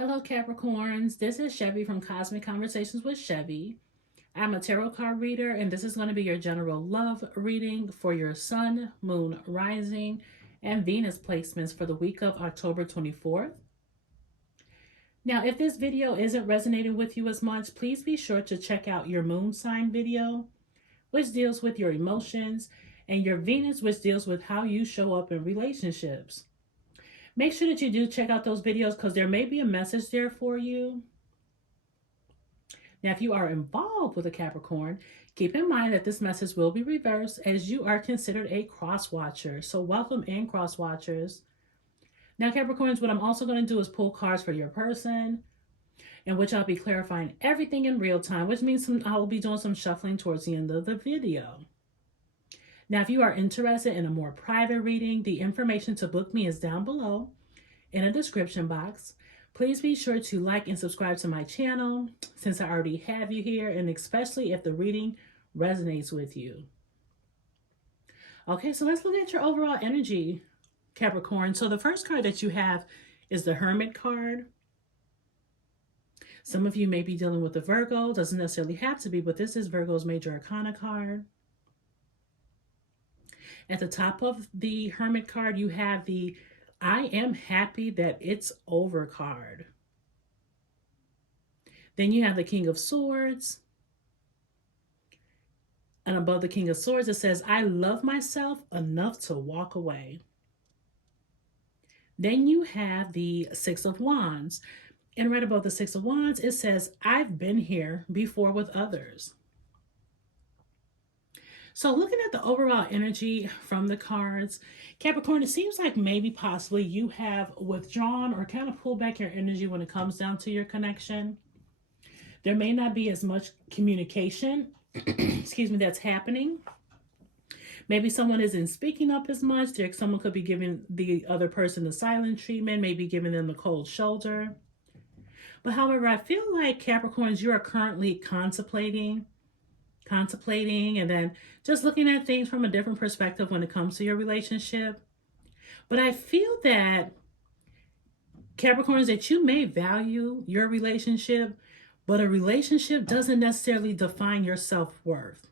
Hello, Capricorns. This is Chevy from Cosmic Conversations with Chevy. I'm a tarot card reader, and this is going to be your general love reading for your Sun, Moon, Rising, and Venus placements for the week of October 24th. Now, if this video isn't resonating with you as much, please be sure to check out your Moon sign video, which deals with your emotions, and your Venus, which deals with how you show up in relationships. Make sure that you do check out those videos because there may be a message there for you. Now, if you are involved with a Capricorn, keep in mind that this message will be reversed as you are considered a cross watcher. So welcome in, cross watchers. Now, Capricorns, what I'm also going to do is pull cards for your person, in which I'll be clarifying everything in real time, which means I will be doing some shuffling towards the end of the video. Now, if you are interested in a more private reading, the information to book me is down below in a description box. Please be sure to like and subscribe to my channel since I already have you here, and especially if the reading resonates with you. Okay, so let's look at your overall energy, Capricorn. So the first card that you have is the Hermit card. Some of you may be dealing with the Virgo. Doesn't necessarily have to be, but this is Virgo's major arcana card. At the top of the Hermit card, you have the I am happy that it's over card. Then you have the King of Swords. And above the King of Swords, it says, I love myself enough to walk away. Then you have the Six of Wands. And right above the Six of Wands, it says, I've been here before with others. So looking at the overall energy from the cards, Capricorn, it seems like maybe possibly you have withdrawn or kind of pulled back your energy when it comes down to your connection. There may not be as much communication, excuse me, that's happening. Maybe someone isn't speaking up as much. Someone could be giving the other person the silent treatment, maybe giving them the cold shoulder. But however, I feel like Capricorns, you are currently contemplating and then just looking at things from a different perspective when it comes to your relationship. But I feel that, Capricorns, that you may value your relationship, but a relationship doesn't necessarily define your self-worth.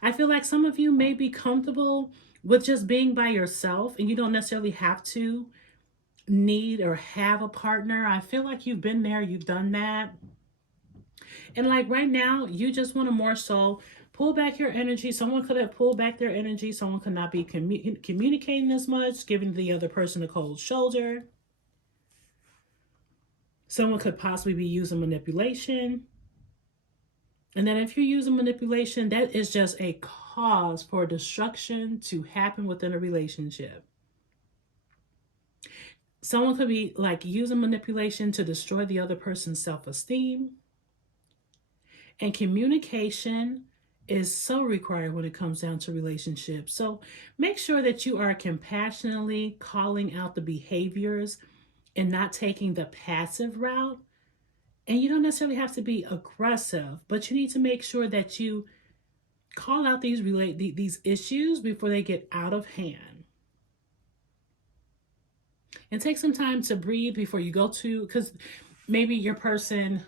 I feel like some of you may be comfortable with just being by yourself, and you don't necessarily have to need or have a partner. I feel like you've been there, you've done that. And like right now, you just want to more so pull back your energy. Someone could have pulled back their energy. Someone could not be communicating as much, giving the other person a cold shoulder. Someone could possibly be using manipulation. And then if you're using manipulation, that is just a cause for destruction to happen within a relationship. Someone could be like using manipulation to destroy the other person's self-esteem. And communication is so required when it comes down to relationships. So make sure that you are compassionately calling out the behaviors and not taking the passive route. And you don't necessarily have to be aggressive, but you need to make sure that you call out these issues before they get out of hand. And take some time to breathe before you go to, because maybe your person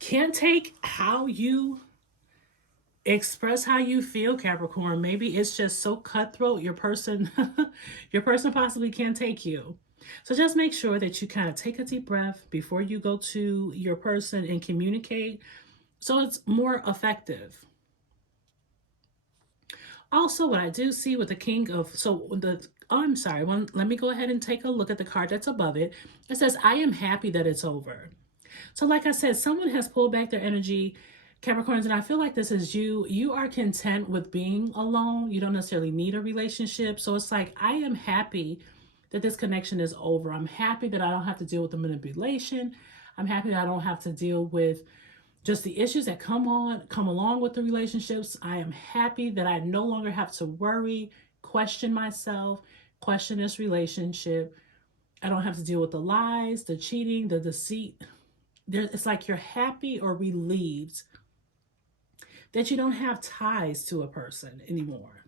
can't take how you express how you feel, Capricorn. Maybe it's just so cutthroat, your person possibly can't take you. So just make sure that you kind of take a deep breath before you go to your person and communicate so it's more effective. Also, what I do see with the King of, let me go ahead and take a look at the card that's above it. It says, I am happy that it's over. So like I said, someone has pulled back their energy, Capricorns, and I feel like this is you. You are content with being alone. You don't necessarily need a relationship. So it's like, I am happy that this connection is over. I'm happy that I don't have to deal with the manipulation. I'm happy that I don't have to deal with just the issues that come along with the relationships. I am happy that I no longer have to worry, question myself, question this relationship. I don't have to deal with the lies, the cheating, the deceit. It's like you're happy or relieved that you don't have ties to a person anymore.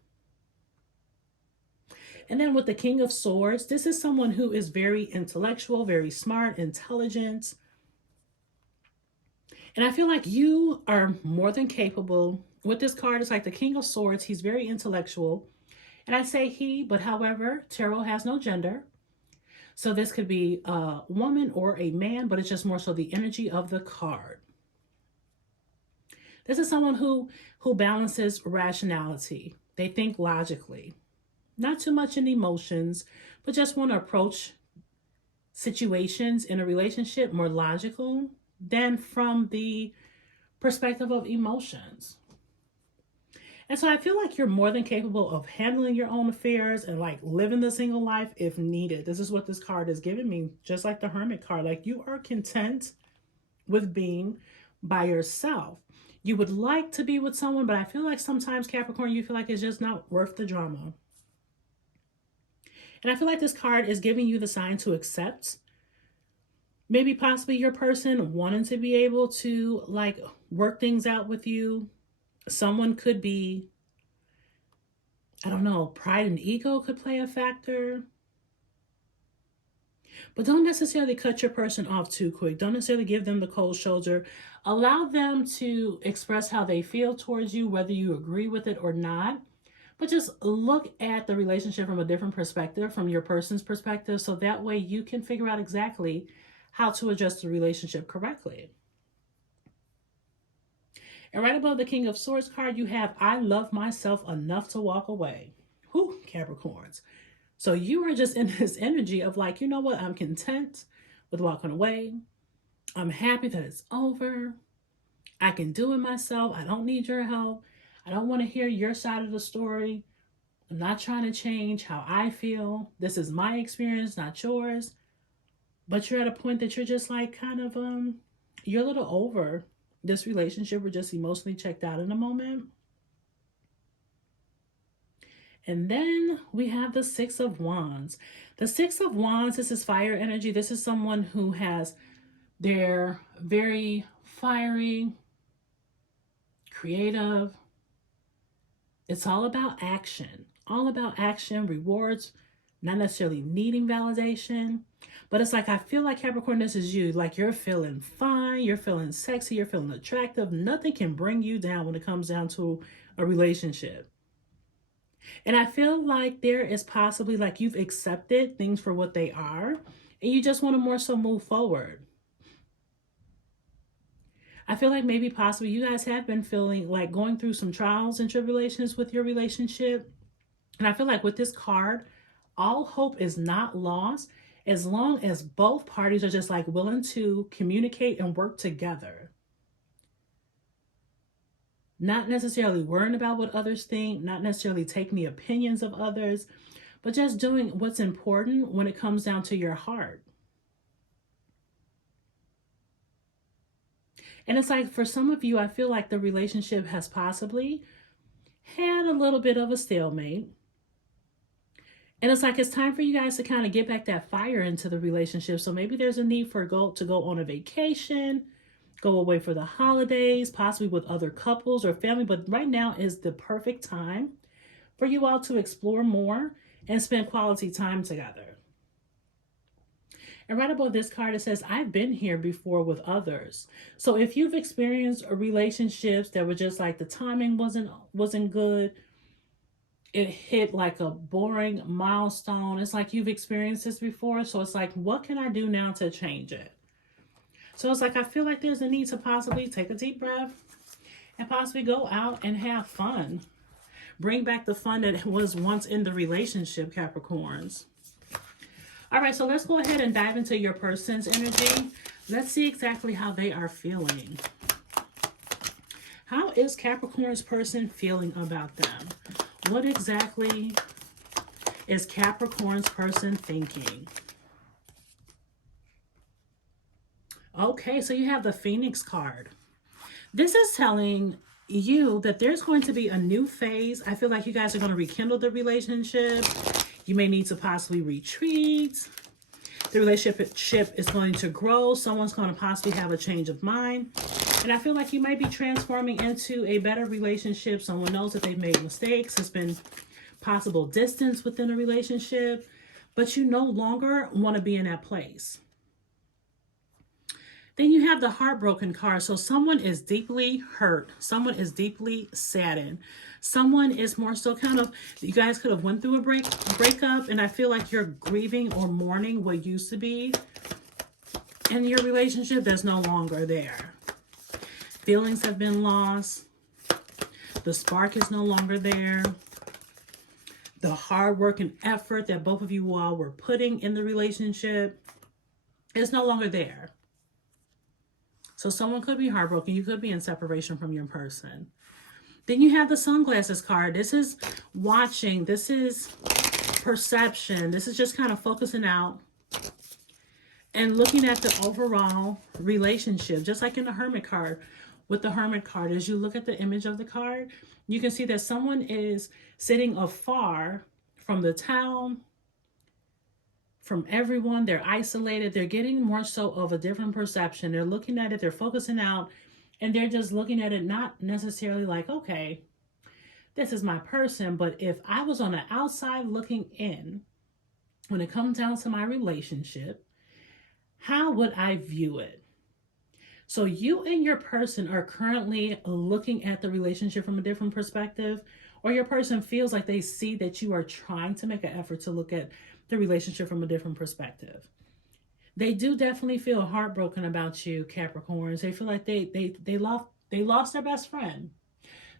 And then with the King of Swords, this is someone who is very intellectual, very smart, intelligent. And I feel like you are more than capable. With this card, it's like the King of Swords. He's very intellectual. And I say he, but however, tarot has no gender. So this could be a woman or a man, but it's just more so the energy of the card. This is someone who balances rationality. They think logically. Not too much in emotions, but just want to approach situations in a relationship more logical than from the perspective of emotions. And so I feel like you're more than capable of handling your own affairs and like living the single life if needed. This is what this card is giving me, just like the Hermit card. Like you are content with being by yourself. You would like to be with someone, but I feel like sometimes, Capricorn, you feel like it's just not worth the drama. And I feel like this card is giving you the sign to accept. Maybe possibly your person wanting to be able to like work things out with you. Someone could be, I don't know, pride and ego could play a factor. But don't necessarily cut your person off too quick. Don't necessarily give them the cold shoulder. Allow them to express how they feel towards you, whether you agree with it or not. But just look at the relationship from a different perspective, from your person's perspective, so that way you can figure out exactly how to adjust the relationship correctly. And right above the King of Swords card, you have, I love myself enough to walk away. Whew, Capricorns. So you are just in this energy of like, you know what? I'm content with walking away. I'm happy that it's over. I can do it myself. I don't need your help. I don't want to hear your side of the story. I'm not trying to change how I feel. This is my experience, not yours. But you're at a point that you're just like kind of, you're a little over this relationship. We're just emotionally checked out in a moment. And then we have the Six of Wands. The Six of Wands, this is fire energy. This is someone who they're very fiery, creative. It's all about action. All about action, rewards, not necessarily needing validation. But it's like, I feel like Capricorn, this is you. Like you're feeling fine, you're feeling sexy, you're feeling attractive. Nothing can bring you down when it comes down to a relationship. And I feel like there is possibly like you've accepted things for what they are and you just want to more so move forward. I feel like maybe possibly you guys have been feeling like going through some trials and tribulations with your relationship. And I feel like with this card, all hope is not lost as long as both parties are just like willing to communicate and work together. Not necessarily worrying about what others think, not necessarily taking the opinions of others, but just doing what's important when it comes down to your heart. And it's like for some of you, I feel like the relationship has possibly had a little bit of a stalemate. And it's like it's time for you guys to kind of get back that fire into the relationship. So maybe there's a need for to go on a vacation, go away for the holidays, possibly with other couples or family. But right now is the perfect time for you all to explore more and spend quality time together. And right above this card, it says, I've been here before with others. So if you've experienced relationships that were just like the timing wasn't good, it hit like a boring milestone. It's like you've experienced this before. So it's like, what can I do now to change it? So it's like, I feel like there's a need to possibly take a deep breath and possibly go out and have fun. Bring back the fun that was once in the relationship, Capricorns. All right, so let's go ahead and dive into your person's energy. Let's see exactly how they are feeling. How is Capricorn's person feeling about them? What exactly is Capricorn's person thinking? Okay, so you have the Phoenix card. This is telling you that there's going to be a new phase. I feel like you guys are going to rekindle the relationship. You may need to possibly retreat. The relationship is going to grow. Someone's going to possibly have a change of mind. And I feel like you might be transforming into a better relationship. Someone knows that they've made mistakes, has been possible distance within a relationship, but you no longer want to be in that place. Then you have the heartbroken card. So someone is deeply hurt. Someone is deeply saddened. Someone is more so kind of, you guys could have went through a breakup, and I feel like you're grieving or mourning what used to be in your relationship that's no longer there. Feelings have been lost. The spark is no longer there. The hard work and effort that both of you all were putting in the relationship is no longer there. So someone could be heartbroken. You could be in separation from your person. Then you have the sunglasses card. This is watching. This is perception. This is just kind of focusing out and looking at the overall relationship. Just like in the Hermit card. With the Hermit card, as you look at the image of the card, you can see that someone is sitting afar from the town, from everyone. They're isolated. They're getting more so of a different perception. They're looking at it. They're focusing out. And they're just looking at it not necessarily like, okay, this is my person. But if I was on the outside looking in, when it comes down to my relationship, how would I view it? So you and your person are currently looking at the relationship from a different perspective, or your person feels like they see that you are trying to make an effort to look at the relationship from a different perspective. They do definitely feel heartbroken about you, Capricorns. They feel like they lost their best friend,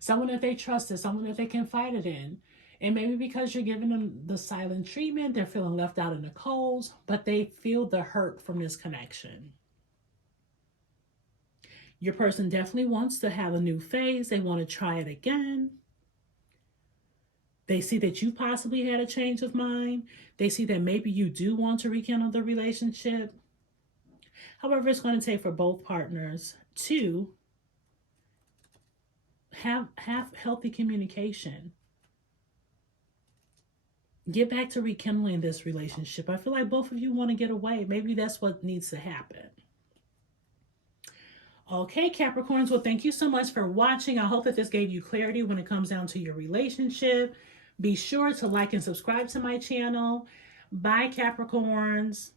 someone that they trusted, someone that they confided in. And maybe because you're giving them the silent treatment, they're feeling left out in the cold, but they feel the hurt from this connection. Your person definitely wants to have a new phase. They want to try it again. They see that you possibly had a change of mind. They see that maybe you do want to rekindle the relationship. However, it's going to take for both partners to have healthy communication. Get back to rekindling this relationship. I feel like both of you want to get away. Maybe that's what needs to happen. Okay, Capricorns, well, thank you so much for watching. I hope that this gave you clarity when it comes down to your relationship. Be sure to like and subscribe to my channel. Bye, Capricorns.